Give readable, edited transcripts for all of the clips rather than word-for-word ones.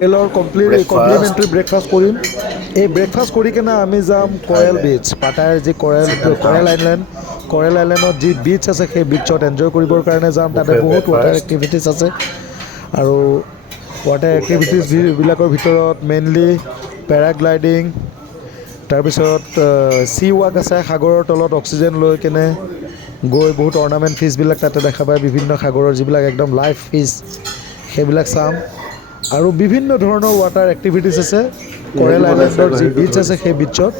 হোটেলৰ complementary breakfast কৰিম। এই ব্ৰেকফাষ্ট কৰি কিনে আমি যাম কৰেল বিচ, পাটায়াৰ যি কৰেল আইলেণ্ডত যি বিচ আছে সেই বিচত এনজয় কৰিবৰ কাৰণে যাম। তাতে বহুত ৱাটাৰ এক্টিভিটিছ আছে আৰু ৱাটাৰ এক্টিভিটিছবিলাকৰ ভিতৰত মেইনলি পেৰাগ্লাইডিং, তাৰপিছত চি ৱাক আছে, সাগৰৰ তলত অক্সিজেন লৈ কেনে গৈ বহুত অৰ্ণামেণ্ট ফিছবিলাক তাতে দেখা পায়, বিভিন্ন সাগৰৰ যিবিলাক একদম লাইভ ফিছ সেইবিলাক চাম। আৰু বিভিন্ন ধৰণৰ ৱাটাৰ এক্টিভিটিছ আছে কিহেদি কৰেল বনাইছে আইলেণ্ডৰ আকৌ যি সেইটো বিচ থৈ আছে দিছে। সেই বিচত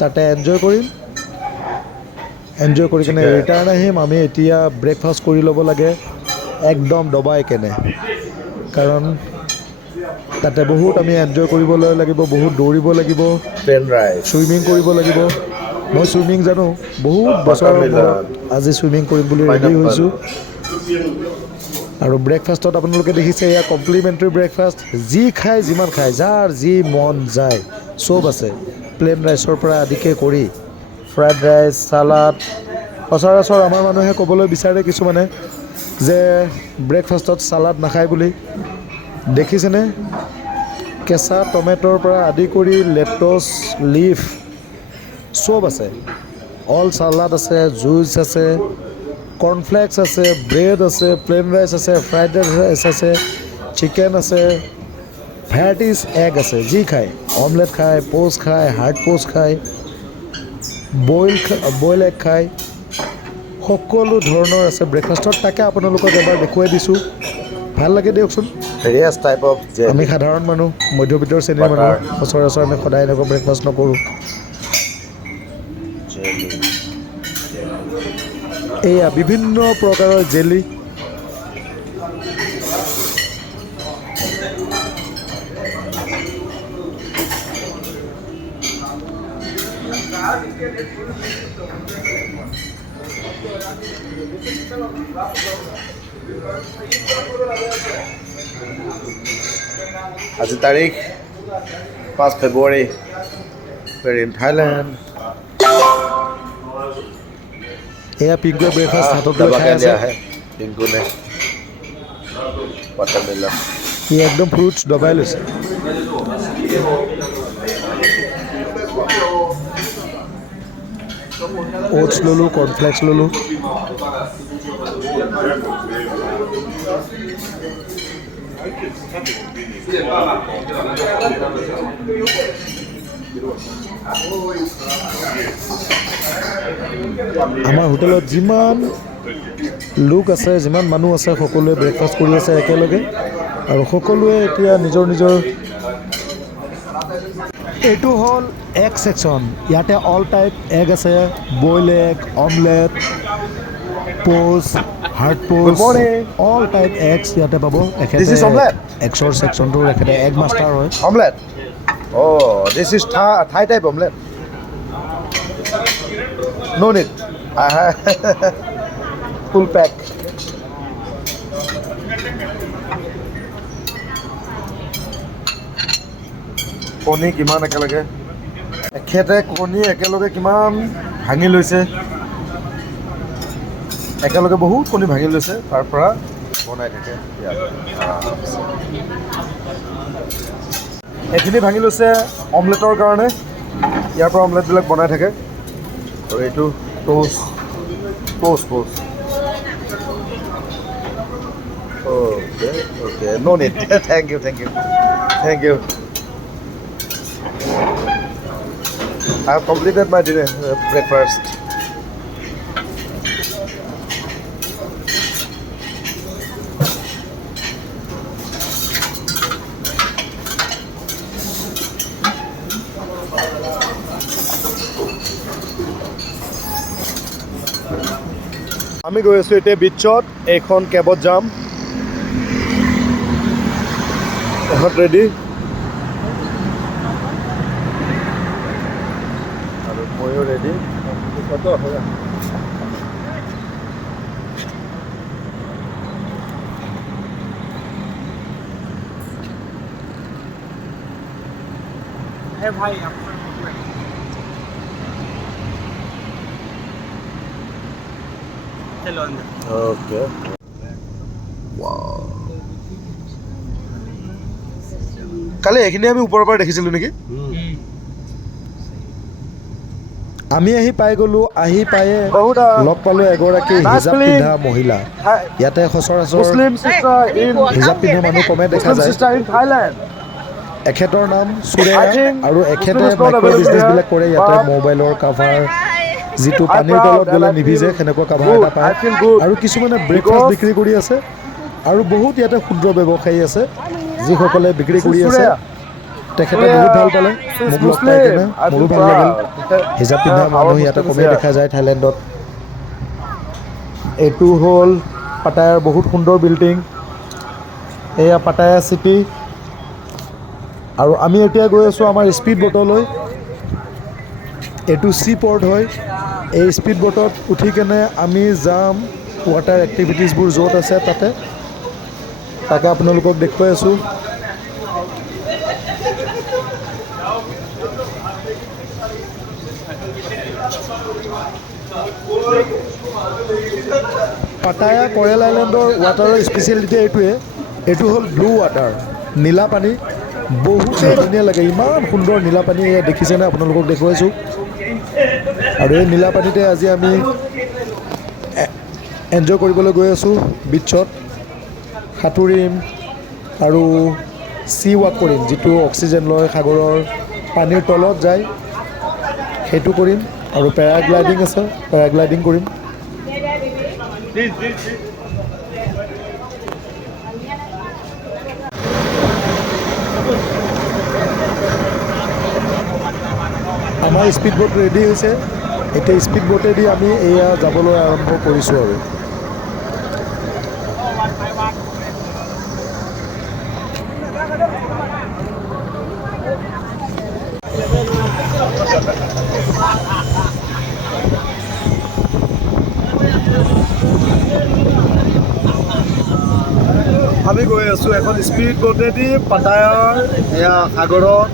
তাতে এনজয় কৰিম। এনজয় কৰি কিনে চিকেন ৰিটাৰ্ণ আহিম। আমি এতিয়া ব্ৰেকফাষ্ট কৰি ল'ব লাগে একদম দবাই কেনে, কাৰণ তাতে বহুত আমি এনজয় কৰিবলৈ লাগিব, বহুত দৌৰিব লাগিব, প্লেন ৰাইচ ছুইমিং কৰিব লাগিব। মই ছুইমিং জানো, বহুত বছৰৰ মূৰত ৱাটাৰমেলন আজি ছুইমিং কৰিম বুলি ৰেডি পাইনাপল হৈছোঁ। আৰু ব্ৰেকফাষ্টত আপোনালোকে দেখিছে এয়া কমপ্লিমেণ্টাৰী ব্ৰেকফাষ্ট, যি খায় যিমান খায়, যাৰ যি মন যায় চব আছে। প্লেন ৰাইচৰ পৰা আদিকে কৰি ফ্ৰাইড ৰাইচ, চালাড। সচৰাচৰ আমাৰ মানুহে ক'বলৈ বিচাৰে কিছুমানে যে ব্ৰেকফাষ্টত চালাড নাখায় বুলি। দেখিছেনে, কেঁচা টমেট'ৰ পৰা আদি কৰি লেটছ, লিফ চব আছে। অল চালাড আছে, জুইচ আছে, কৰ্ণফ্লেক্স আছে, ব্ৰেড আছে, প্লেন ৰাইচ আছে, ফ্ৰাইড ৰাইচ আছে, চিকেন আছে, ভেৰাইটিজ এগ আছে, যি খায়। অমলেট খায়, প'চ খায়, হাৰ্ড প'চ খায়, বইল এগ খায়, সকলো ধৰণৰ আছে ব্ৰেকফাষ্টত। তাকে আপোনালোকক এবাৰ দেখুৱাই দিছোঁ, ভাল লাগে দিয়কচোন। ভেৰিয়াছ টাইপ অফ আমি জেলি সাধাৰণ মানুহ, মধ্যবিত্তৰ শ্ৰেণীৰ মানুহ, বাটাৰ সচৰাচৰ আমি সদায় এনেকুৱা ব্ৰেকফাষ্ট নকৰোঁ। জেলি এয়া বিভিন্ন প্ৰকাৰৰ জেলি। আজি তাৰিখ 5 ফেব্ৰুৱাৰী। we're in Thailand। এয়া পিংকুৱে ব্ৰেকফাষ্ট হাতত লৈ दबा খাই के আছে। लिया है पिंकू ने वाटरमेलन। সি একদম ফ্ৰুটছ দবাই লৈছে। অ'টছ ল'লোঁ, কৰ্ণফ্লেক্স ল'লোঁ। আমাৰ হোটেলত যিমান লোক আছে, যিমান মানুহ আছে, সকলোৱে ব্ৰেকফাষ্ট কৰি আছে একেলগে। আৰু সকলোৱে এতিয়া নিজৰ নিজৰ, এইটো হ'ল এগ ছেকশ্যন। ইয়াতে অল টাইপ এগ আছে, বইল এগ, অমলেট, পোচ, হাৰ্ড गुड পোচ, मॉर्निंग। অল টাইপ এগছ ইয়াতে পাব। दिस এখেতে इज ऑमलेट। এগছৰ ছেকশ্যনটোৰ এখেতে এগ মাষ্টাৰ হয়। Omelette. oh this is Thai type omelette। no need। full pack। কণী কিমান একেলগে, এখেতে কণী একেলগে কিমান ভাঙি লৈছে, একেলগে বহুত কণী ভাঙি লৈছে, তাৰ পৰা বনাই থাকে। এইখিনি ভাঙি লৈছে অমলেটৰ কাৰণে, ইয়াৰ পৰা অমলেটবিলাক বনাই থাকে। আৰু এইটো toast. Okay no' need. Thank you. I have completed my dinner, breakfast। আমি গৈ আছোঁ এতিয়া বিচত, এইখন কেবত যাম। এখন ৰেডি আৰু ময়ো ৰেডি। भाई चलो अंदर। ओके। वाह কালি এইখিনি আমি ওপৰৰ পৰা দেখিছিলোঁ নেকি? আমি আহি পাই গ'লোঁ। আহি পায়ে লগ পালোঁ এগৰাকী হিজাব পিন্ধা মহিলা। ইয়াতে সচৰাচৰ হিজাব পিন্ধা মানুহ কমে দেখা যায়। এখেতৰ নাম সুৰেয়া আৰু এখেতে মাইক্ৰ' বিজনেছবিলাক কৰে ইয়াতে। মোবাইলৰ কাভাৰ, যিটো পানীৰ তলত গ'লে নিভিজে সেনেকুৱা কাভাৰ এটা পায়। আৰু কিছুমানে ব্ৰেকফাষ্ট বিক্ৰী কৰি আছে। আৰু বহুত ইয়াতে ক্ষুদ্ৰ ব্যৱসায়ী আছে যিসকলে বিক্ৰী কৰি আছে। তেখেতে বহুত ভাল পালে মোক লগ পাই কেনে, মোৰো ভাল লাগিল। হিজাব পিন্ধা মানুহ ইয়াতে কমেই দেখা যায় থাইলেণ্ডত। এইটো হ'ল পাটায়াৰ বহুত সুন্দৰ বিল্ডিং। এয়া পাটায়া চিটি। আৰু আমি এতিয়া গৈ আছোঁ আমাৰ স্পীড ব'টলৈ। এইটো চি পৰ্ট হয়। এই স্পীড ব'টত উঠি কেনে আমি যাম ৱাটাৰ এক্টিভিটিছবোৰ য'ত আছে তাতে। তাকে আপোনালোকক দেখুৱাই আছোঁ। পাটায়া কৰেল আইলেণ্ডৰ ৱাটাৰৰ স্পেচিয়েলিটি এইটোৱে। এইটো হ'ল ব্লু ৱাটাৰ, নীলা পানী। বহুতেই ধুনীয়া লাগে, ইমান সুন্দৰ নীলা পানী। এয়া দেখিছেনে, আপোনালোকক দেখুৱাইছোঁ। আৰু এই নীলা পানীতে আজি আমি এনজয় কৰিবলৈ গৈ আছোঁ বিচত। সাঁতুৰিম আৰু চি ৱাক কৰিম, যিটো অক্সিজেন লয় সাগৰৰ পানীৰ তলত যায়, সেইটো কৰিম। আৰু পেৰাগ্লাইডিং আছে, পেৰাগ্লাইডিং কৰিম। আমাৰ স্পীড বোট ৰেডি হৈছে। এতিয়া স্পীড বোটেদি আমি এয়া যাবলৈ আৰম্ভ কৰিছোঁ আৰু। আমি গৈ আছোঁ এখন স্পীড বোটেদি পাটায়াৰ এয়া সাগৰত।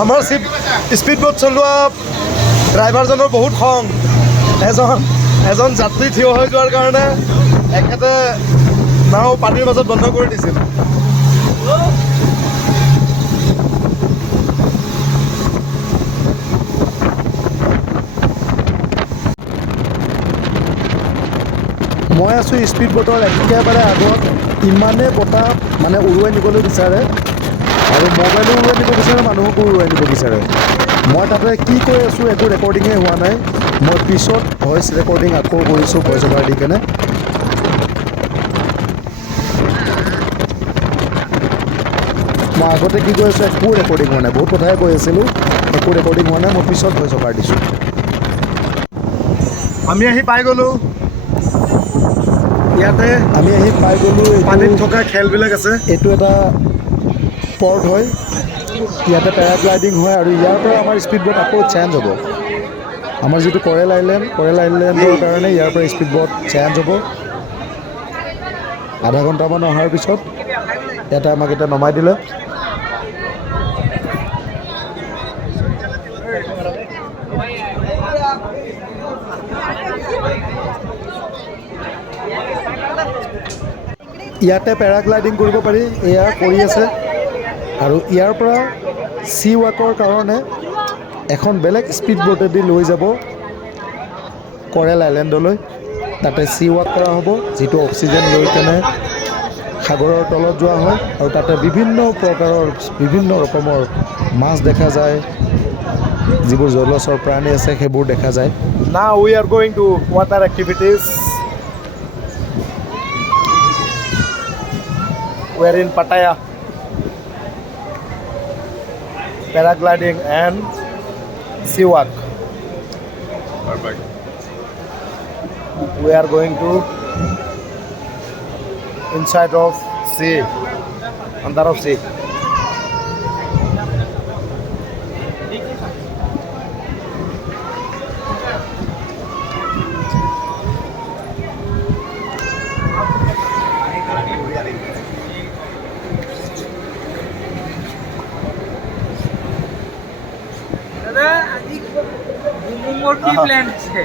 আমাৰ স্পীড বোট চলোৱা ড্ৰাইভাৰজনৰ বহুত খং। এজন যাত্ৰী থিয় হৈ যোৱাৰ কাৰণে এখেতে নাও পানীৰ মাজত বন্ধ কৰি দিছিল। মই আছোঁ স্পীড বোটৰ একেবাৰে আগত। ইমানে বতাহ মানে উৰুৱাই নিবলৈ বিচাৰে, আৰু মোবাইলো উৰুৱাই নিব বিচাৰে, মানুহকো উৰুৱাই নিব বিচাৰে। মই তাতে কি কৈ আছোঁ একো ৰেকৰ্ডিঙেই হোৱা নাই। মই পিছত ভইচ ৰেকৰ্ডিং আকৌ কৰিছোঁ, ভইচ অভাৰ দি কেনে। মই আগতে কি কৈ আছোঁ একো ৰেকৰ্ডিং হোৱা নাই, বহুত কথাই কৈ আছিলোঁ, একো ৰেকৰ্ডিং হোৱা নাই। মই পিছত ভইচ অভাৰ দিছোঁ। আমি আহি পাই গ'লোঁ। ইয়াতে আমি আহি পাই গ'লোঁ। পানীত থকা খেলবিলাক আছে। এইটো এটা পৰ্ট হয়, ইয়াতে পেৰাগ্লাইডিং হয়। আৰু ইয়াৰ পৰা আমাৰ স্পীড বোট আকৌ চেঞ্জ হ'ব। আমাৰ যিটো কৰেল আইলেণ্ডৰ কাৰণে ইয়াৰ পৰা স্পীড বোট চেঞ্জ হ'ব। আধা ঘণ্টামান অহাৰ পিছত ইয়াতে আমাক এতিয়া নমাই দিলে। ইয়াতে পেৰাগ্লাইডিং কৰিব পাৰি, এয়া কৰি আছে। আৰু ইয়াৰ পৰা চি ৱাকৰ কাৰণে এখন বেলেগ স্পীড বোটেদি লৈ যাব কৰেল আইলেণ্ডলৈ। তাতে চি ৱাক কৰা হ'ব, যিটো অক্সিজেন লৈ কেনে সাগৰৰ তলত যোৱা হয়। আৰু তাতে বিভিন্ন প্ৰকাৰৰ, বিভিন্ন ৰকমৰ মাছ দেখা যায়, যিবোৰ জলচৰ প্ৰাণী আছে সেইবোৰ দেখা যায়। Now we are going to water activities. We are in Pattaya. Paragliding and sea walk. Perfect. We are going to inside of sea, under of sea. और की प्लान है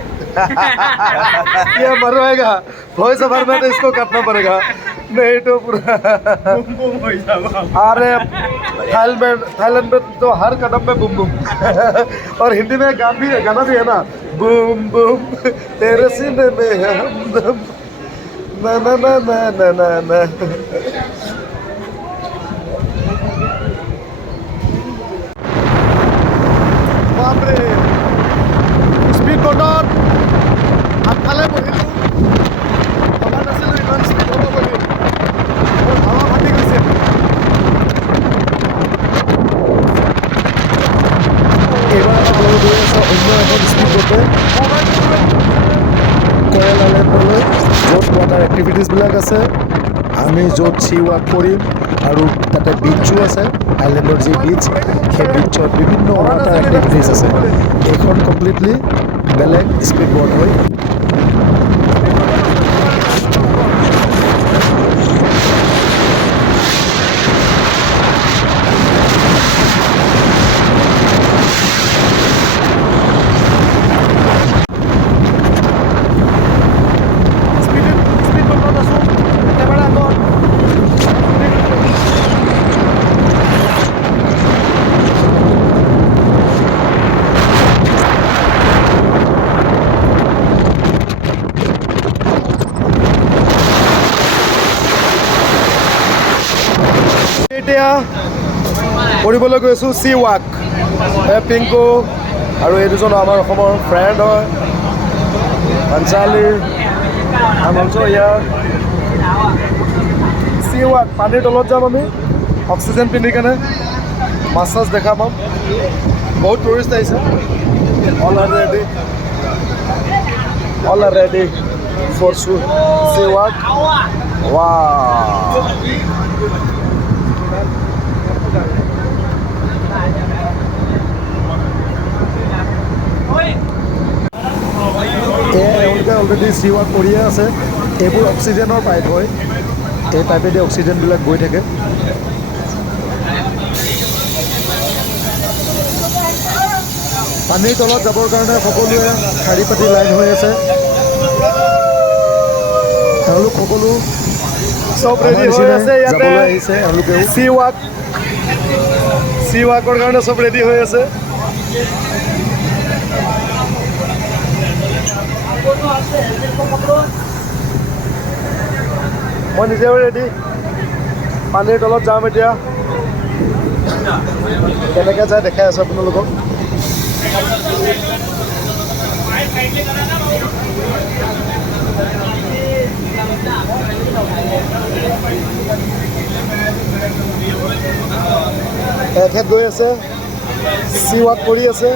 ये मरवाएगा वॉइस ओवर में तो इसको काटना पड़ेगा नहीं तो पूरा अरे थाईलैंड में तो हर कदम में बूम बूम और हिंदी में गाना भी है ना बूम बूम तेरे सीने में है हमदम ना ना ना ना ना ना ना बापरे স্পীড বোটত আগফালে বহিলোঁ ভবা নাছিলোঁ ইমান স্পীড হ'ব বুলি মোৰ হাৱা ফাটি গৈছে এইবাৰ আপোনালোকে গৈ আছে অন্য এখন স্পীড বোটে কয়েল আইলেণ্ডলৈ য'ত ৱাটাৰ এক্টিভিটিছবিলাক আছে আমি য'ত চি ৱাক কৰিম আৰু তাতে বিচো আছে আইলেণ্ডৰ যি বিচ সেই বিচত বিভিন্ন ৱাটাৰ এক্টিভিটিছ আছে এইখন কমপ্লিটলি বেলেগ স্পীড বোট হয় এতিয়া কৰিবলৈ গৈছোঁ চি ৱাক পিংকু আৰু এই দুজন আমাৰ অসমৰ ফ্ৰেণ্ড হয় অঞ্চালি অলছ' ইয়াৰ চি ৱাক পানীৰ তলত যাম আমি অক্সিজেন পিন্ধি কেনে মাছ চাছ দেখা পাম বহুত টুৰিষ্ট আহিছে all are ready for sea walk wow এওঁলোকে অলৰেডি চি ৱাক কৰিয়ে আছে এইবোৰ অক্সিজেনৰ পাইপ হয় এই পাইপেদি অক্সিজেনবিলাক গৈ থাকে পানীৰ তলত যাবৰ কাৰণে সকলোৱে শাৰী পাতি লাইন হৈ আছে তেওঁলোক সকলো চব ৰেডি হৈ আছে ইয়াতে আহিছে এওঁলোকে চি ৱাকৰ কাৰণে চব ৰেডি হৈ আছে মই নিজেও ৰেডি পানীৰ তলত যাম এতিয়া কেনেকৈ যায় দেখাই আছোঁ আপোনালোকক এখেত গৈ আছে চি ৱাক কৰি আছে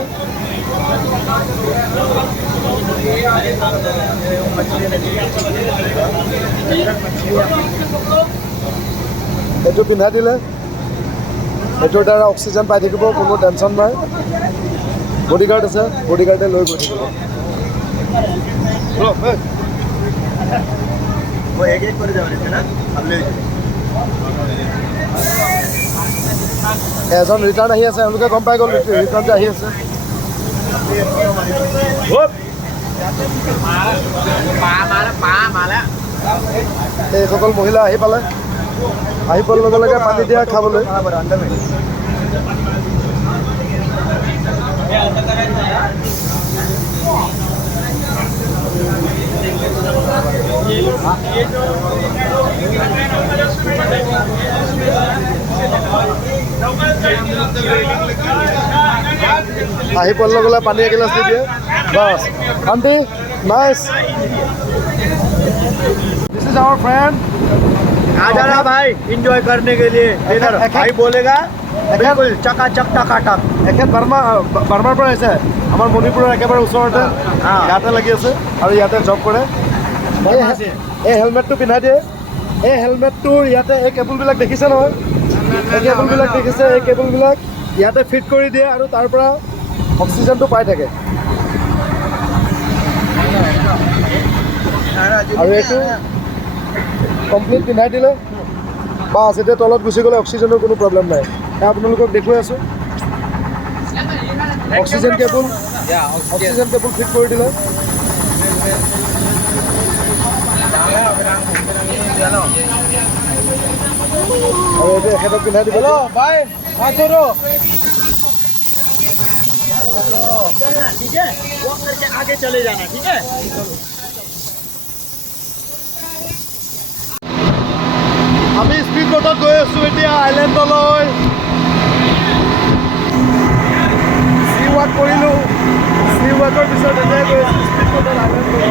এইটো পিন্ধাই দিলে এইটোৰ দ্বাৰা অক্সিজেন পাই থাকিব কোনো টেনশ্যন নাই বডিগাৰ্ড আছে বডিগাৰ্ডে লৈ গৈ থাকিব এজন ৰিটাৰ্ণ আহি আছে এওঁলোকে গম পাই গ'ল ৰিটাৰ্ণ যে আহি আছে এইসকল মহিলা আহি পালে আহি পোৱাৰ লগে লগে পানী দিয়া খাবলৈ আহি পোৱাৰ লগে লগে পানী এগিলাচ দি দিয়ে বাছ aunty nice this is our friend आ जाना भाई एंजॉय करने के लिए इधर भाई बोलेगा बिल्कुल चकाचक टकाटक এখেত বাৰ্মাৰ পৰা আহিছে আমাৰ মণিপুৰৰ একেবাৰে ওচৰতে ইয়াতে লাগি আছে আৰু ইয়াতে জব কৰে এই হেলমেটটো পিন্ধাই দিয়ে এই হেলমেটটোৰ ইয়াতে এই কেবুলবিলাক দেখিছে নহয় এই কেবুলবিলাক দেখিছে এই কেবুলবিলাক ইয়াতে ফিট কৰি দিয়ে আৰু তাৰ পৰা অক্সিজেনটো পাই থাকে আৰু এইটো কমপ্লিট পিন্ধাই দিলে বাছ এতিয়া তলত গুচি গ'লে অক্সিজেনৰ কোনো প্ৰব্লেম নাই আপোনালোকক দেখুৱাই আছোঁ oxygen cable oxygen cable fit কৰি দিলে। আৰু এইটো এখেতক পিন্ধাই দিব। ठीक है वॉक करके आगे चले जाना ठीक है আমি স্পীড বোটত গৈ আছোঁ এতিয়া আইলেণ্ডলৈ। চি ৱাক কৰিলোঁ, চি ৱাকৰ পিছত এতিয়া গৈ আছোঁ স্পীড বোটত আইলেণ্ডলৈ।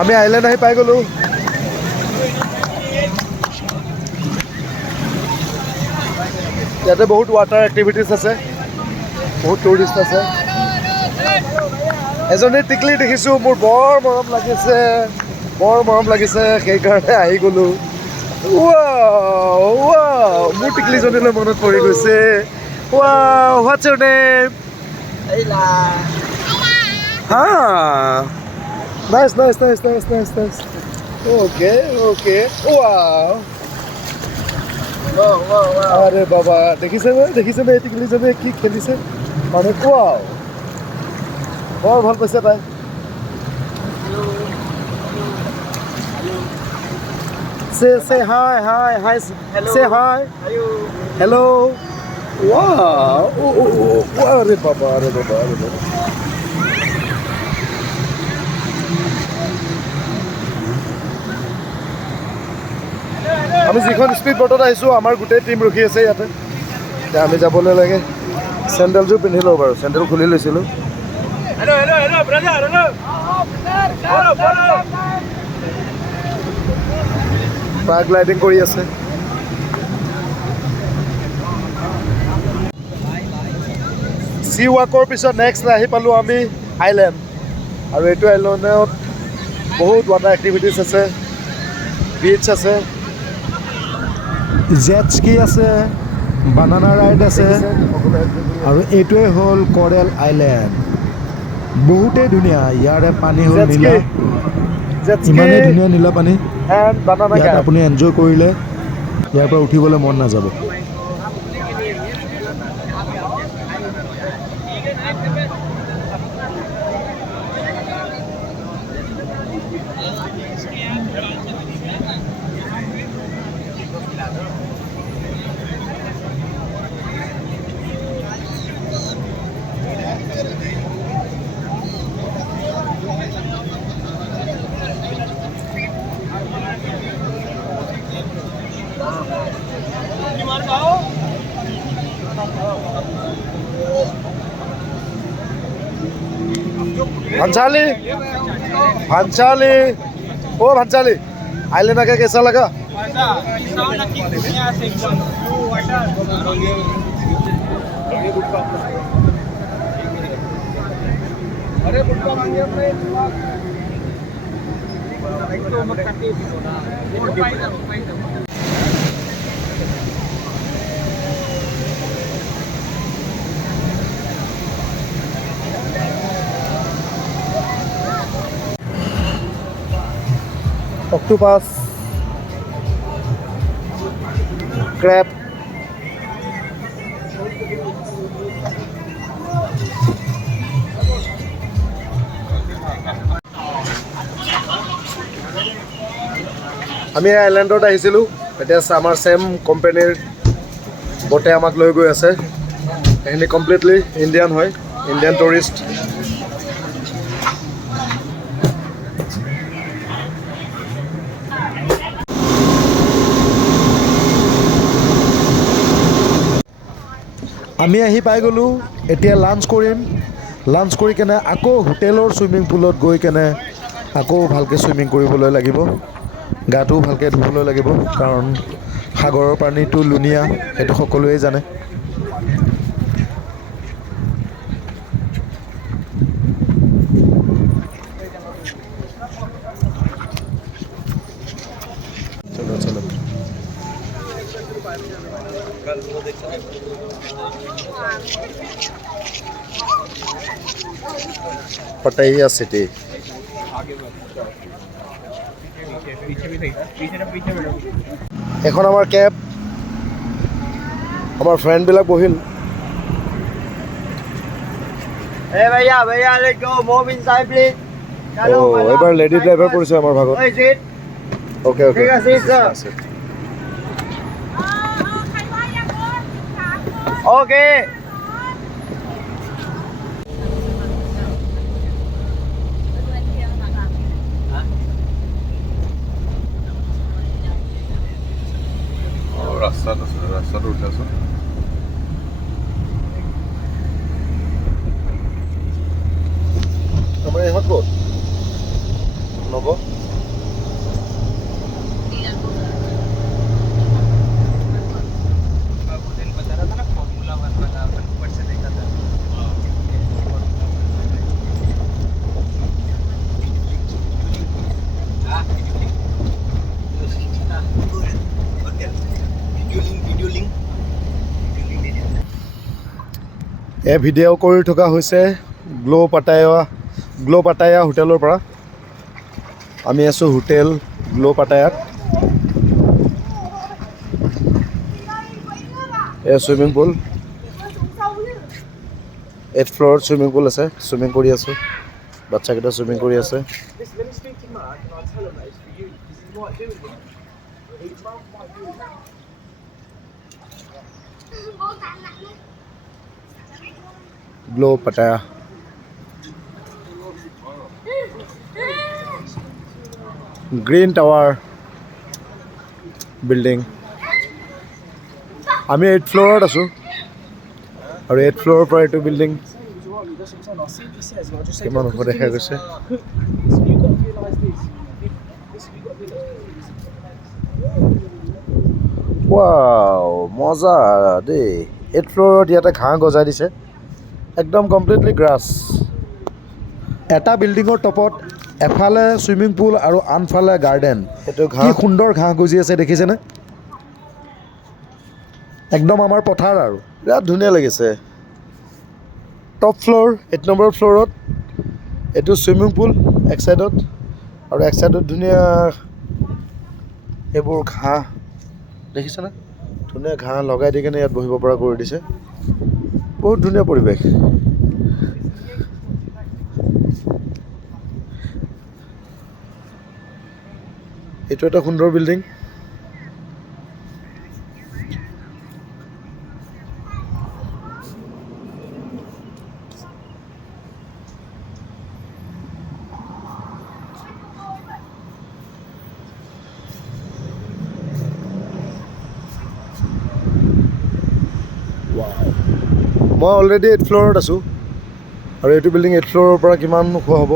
আমি আইলেণ্ড আহি পাই গ'লোঁ। ইয়াতে বহুত ৱাটাৰ এক্টিভিটিছ আছে, বহুত টুৰিষ্ট আছে। এজনী টিকলি দেখিছোঁ, মোৰ বৰ মৰম লাগিছে, বৰ মৰম লাগিছে, সেইকাৰণে আহি গ'লোঁ। মোৰ টিকলিজনীলৈ মনত পৰি গৈছে। হোৱাটছ ইউৰ নেম? Nice. Okay. Wow. আৰে বাবা, দেখিছে নে এই টিকলিজনীয়ে কি খেলিছে? মানে wow. বৰ ভাল পাইছে তাই। Say hi. Say hi. Hello. Wow. আৰে বাবা। আমি যিখন স্পীড বোটত আহিছোঁ, আমাৰ গোটেই টিম ৰখি আছে ইয়াতে। এতিয়া আমি যাবলৈ লাগে। চেণ্ডেলযোৰ পিন্ধি লওঁ বাৰু, চেণ্ডেল খুলি লৈছিলোঁ। পেৰাগ্লাইডিং কৰি আছে। চি ৱাকৰ পিছত নেক্সট আহি পালোঁ আমি আইলেণ্ড। আৰু এইটো আইলেণ্ডত বহুত ৱাটাৰ এক্টিভিটিছ আছে, বিচ আছে, জেট স্কি আছে, বানানা ৰাইড আছে, আৰু এইটোৱে হ'ল কৰেল আইলেণ্ড। বহুতেই ধুনীয়া, ইয়াৰে পানী হ'ল নীলা, ইমানেই ধুনীয়া নীলা পানী। ইয়াত আপুনি এনজয় কৰিলে ইয়াৰ পৰা উঠিবলৈ মন নাযাব। भंसाली ओ भंसाली आइलैंड आके कैसा लगा? octopus, crab, আমি আইলেণ্ডত আহিছিলোঁ। এতিয়া আমাৰ চেম কোম্পানীৰ বোটে আমাক লৈ গৈ আছে। সেইখিনি কমপ্লিটলি ইণ্ডিয়ান হয়, ইণ্ডিয়ান টুৰিষ্ট। আমি আহি পাই গ'লোঁ এতিয়া লাঞ্চ কৰিম লাঞ্চ কৰি কেনে আকৌ হোটেলৰ চুইমিং পুলত গৈ কেনে আকৌ ভালকৈ চুইমিং কৰিবলৈ লাগিব গাটোও ভালকৈ ধুবলৈ লাগিব কাৰণ সাগৰৰ পানীটো লুণীয়া সেইটো সকলোৱে জানে চলো চলো पटाया सिटी এখন আমাৰ কেব আমাৰ ফ্ৰেণ্ডবিলাক বহিল Hey भैया भैया let's go move inside please. Chalo, Oh, এবাৰ লেডি ড্ৰাইভাৰ পৰিছে আমাৰ ভাগত Hey sit. Okay okay Take a seat, sir. Okay. ৰাস্তাটো উঠি আছোঁ আমাৰ ইহঁত ক'ত নব এই ভিডিঅ' কৰি থকা হৈছে গ্ল' পাটায়া হোটেলৰ পৰা আমি আছোঁ হোটেল গ্ল' পাটায়াত এই চুইমিং পুল 8th ফ্ল'ৰত চুইমিং পুল আছে চুইমিং কৰি আছোঁ বাচ্চাকেইটা চুইমিং কৰি আছে glow' Pattaya green tower building আমি 8th ফ্ল'ৰত আছোঁ আৰু 8th ফ্ল'ৰৰ পৰা এইটো বিল্ডিং কিমান ওখ দেখা গৈছে ৱাও মজা দেই 8th ফ্ল'ৰত ইয়াতে ঘাঁহ গজাই দিছে একদম কমপ্লিটলি গ্ৰাছ এটা বিল্ডিঙৰ টপত এফালে চুইমিং পুল আৰু আনফালে গাৰ্ডেন এইটো কি সুন্দৰ ঘাঁহ গজি আছে দেখিছেনে একদম আমাৰ পথাৰ আৰু বিৰাট ধুনীয়া লাগিছে টপ ফ্ল'ৰ 8 নম্বৰ ফ্ল'ৰত এইটো চুইমিং পুল এক চাইডত আৰু এক চাইডত ধুনীয়া এইবোৰ ঘাঁহ দেখিছেনে ধুনীয়া ঘাঁহ লগাই দি কেনে ইয়াত বহিব পৰা কৰি দিছে বহুত ধুনীয়া পৰিৱেশ এইটো এটা সুন্দৰ বিল্ডিং মই অলৰেডি 8th ফ্ল'ৰত আছোঁ আৰু এইটো বিল্ডিং 8th ফ্ল'ৰৰ পৰা কিমান ওখ হ'ব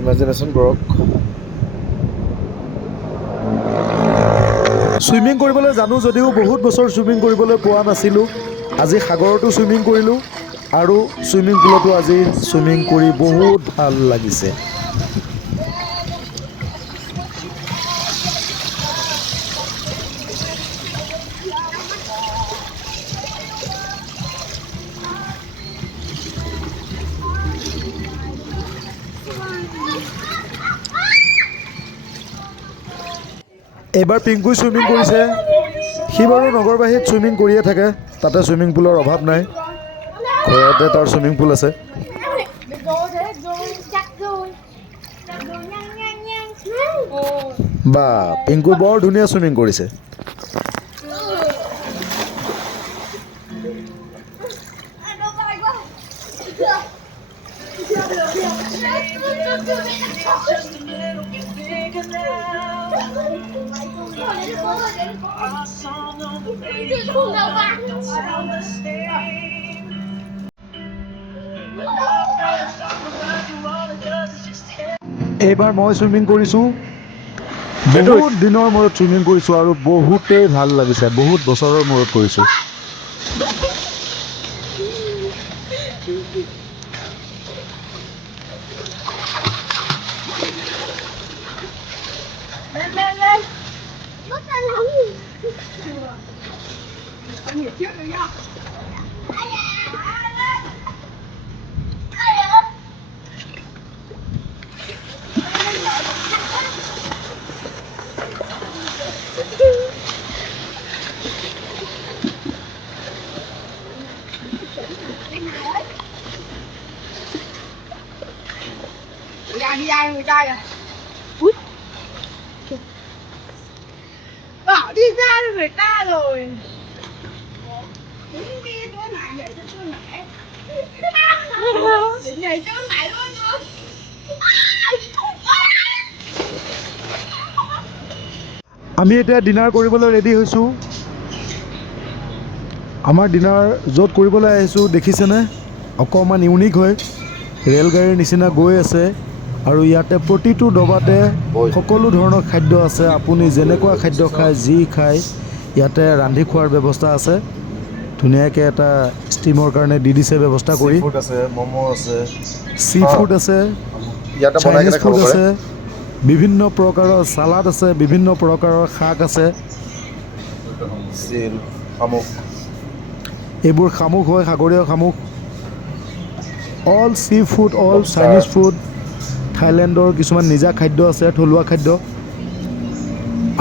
ইমাজিনেশ্যন কৰক চুইমিং কৰিবলৈ জানো যদিও বহুত বছৰ চুইমিং কৰিবলৈ পোৱা নাছিলোঁ আজি সাগৰতো চুইমিং কৰিলোঁ আৰু চুইমিং পুলতো আজি চুইমিং কৰি বহুত ভাল লাগিছে এইবাৰ পিংকুই চুইমিং কৰিছে সি বাৰু নগৰবাহীত চুইমিং কৰিয়ে থাকে তাতে চুইমিং পুলৰ অভাৱ নাই ঘৰতে তাৰ চুইমিং পুল আছে বা পিংকুই বৰ ধুনীয়া চুইমিং কৰিছে এইবাৰ মই চুইমিং কৰিছোঁ বহুত দিনৰ মূৰত চুইমিং কৰিছোঁ আৰু বহুতেই ভাল লাগিছে বহুত বছৰৰ মূৰত কৰিছোঁ người trai à. Ui. Bảo đi ra cho người ta rồi. Đi chỗ này nhảy cho chỗ này. Nhảy chỗ này luôn luôn. আমি এতিয়া ডিনাৰ কৰিবলৈ ৰেডি হৈছোঁ আমাৰ ডিনাৰ য'ত কৰিবলৈ আহিছোঁ দেখিছেনে অকণমান ইউনিক হয় ৰেলগাড়ীৰ নিচিনা গৈ আছে আৰু ইয়াতে প্ৰতিটো ডবাতে সকলো ধৰণৰ খাদ্য আছে আপুনি যেনেকুৱা খাদ্য খায় যি খায় ইয়াতে ৰান্ধি খোৱাৰ ব্যৱস্থা আছে ধুনীয়াকৈ এটা ষ্টিমৰ কাৰণে দি দিছে ব্যৱস্থা কৰি ফুড আছে ম'ম' আছে চি ফুড আছে ইয়াতে বনাই চাইনিজ কেনে খাব ফুড পাৰে আছে বিভিন্ন প্ৰকাৰৰ চালাড আছে বিভিন্ন প্ৰকাৰৰ শাক আছে চিল শামুক এইবোৰ শামুক হয় সাগৰীয় শামুক all C food all Chinese food থাইলেণ্ডৰ কিছুমান নিজা খাদ্য আছে থলুৱা খাদ্য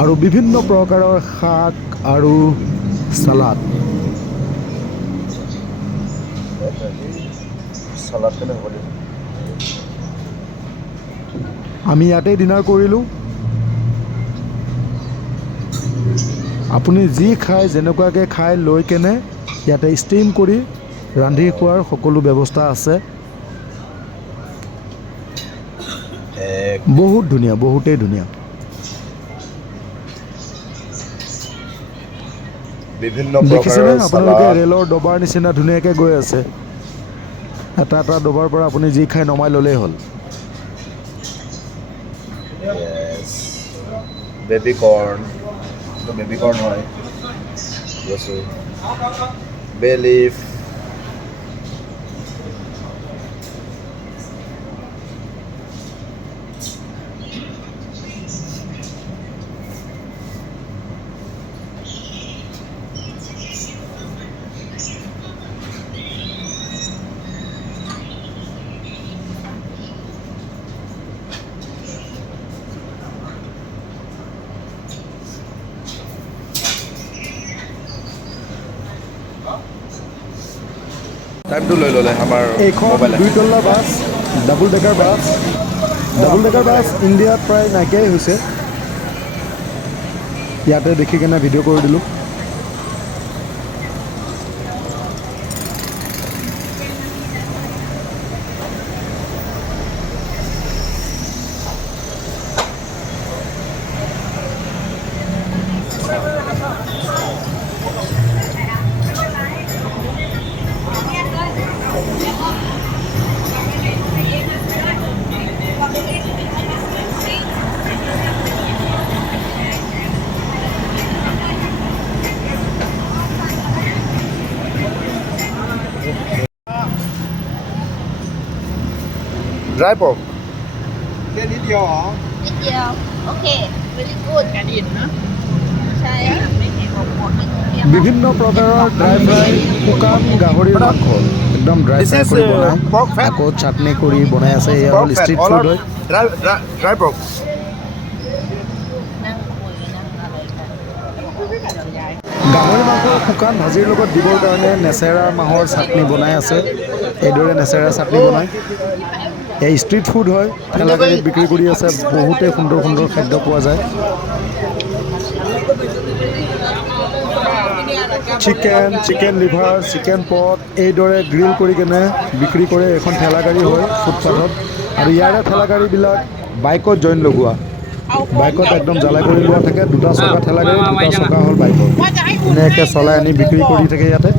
আৰু বিভিন্ন প্ৰকাৰৰ শাক আৰু চালাড চালাড কেনে হ'ব দিয়ক আমি ইয়াতেই ডিনাৰ কৰিলোঁ আপুনি যি খায় যেনেকুৱাকৈ খাই লৈ কেনে ইয়াতে ষ্টিম কৰি ৰান্ধি খোৱাৰ সকলো ব্যৱস্থা আছে বহুত ধুনীয়া বহুতেই ধুনীয়া বিভিন্ন দেখিছেনে প্ৰকাৰৰ আপোনালোকে চালাড ৰেলৰ ডবাৰ নিচিনা ধুনীয়াকৈ গৈ আছে এটা এটা ডবাৰ পৰা আপুনি যি খাই নমাই ল'লেই হ'ল বেবি কৰ্ণ বেবি কৰ্ণ হয় কৈছোঁ বে লিফ টাইমটো লৈ ল'লে আমাৰ এইখন মোবাইলে দুইতলা বাছ ডাবল ডেকাৰ বাছ ইণ্ডিয়াত প্ৰায় নাইকিয়াই হৈছে ইয়াতে দেখি কেনে ভিডিঅ' কৰি দিলোঁ ড্ৰাই পৰ্কนิดเดียว Okay, very good. กระดิ่งนะใช่ไม่เห็นหมด বিভিন্ন প্ৰকাৰৰ ড্ৰাই ফ্ৰাই শুকান গাহৰিৰ মাংস একদম ড্ৰাই ফ্ৰাই কৰি বনাই আকৌ চাটনি কৰি বনাই আছে এয়া হ'ল ষ্ট্ৰীট ফুড হয় ড্ৰাই পৰ্ক গাহৰি মাংস শুকান ভাজিৰ লগত দিবৰ কাৰণে নেচেৰা মাহৰ চাটনি বনাই আছে এইদৰে নেচেৰা চাটনি বনাই এই ষ্ট্ৰীট ফুড হয় ঠেলাগাড়ীত বিক্ৰী কৰি আছে বহুতেই সুন্দৰ সুন্দৰ খাদ্য পোৱা যায় চিকেন লিভাৰ চিকেন পট এইদৰে গ্ৰিল কৰি কেনে বিক্ৰী কৰে এখন ঠেলাগাড়ী হয় ফুটপাথত আৰু ইয়াৰে ঠেলাগাড়ীবিলাক বাইকত জইন লগোৱা বাইকত একদম জ্বালাই কৰি লোৱা থাকে, দুটা চকা ঠেলা গাড়ী, দুটা চকা হ'ল বাইকৰ। ধুনীয়াকৈ চলাই আনি বিক্ৰী কৰি থাকে ইয়াতে।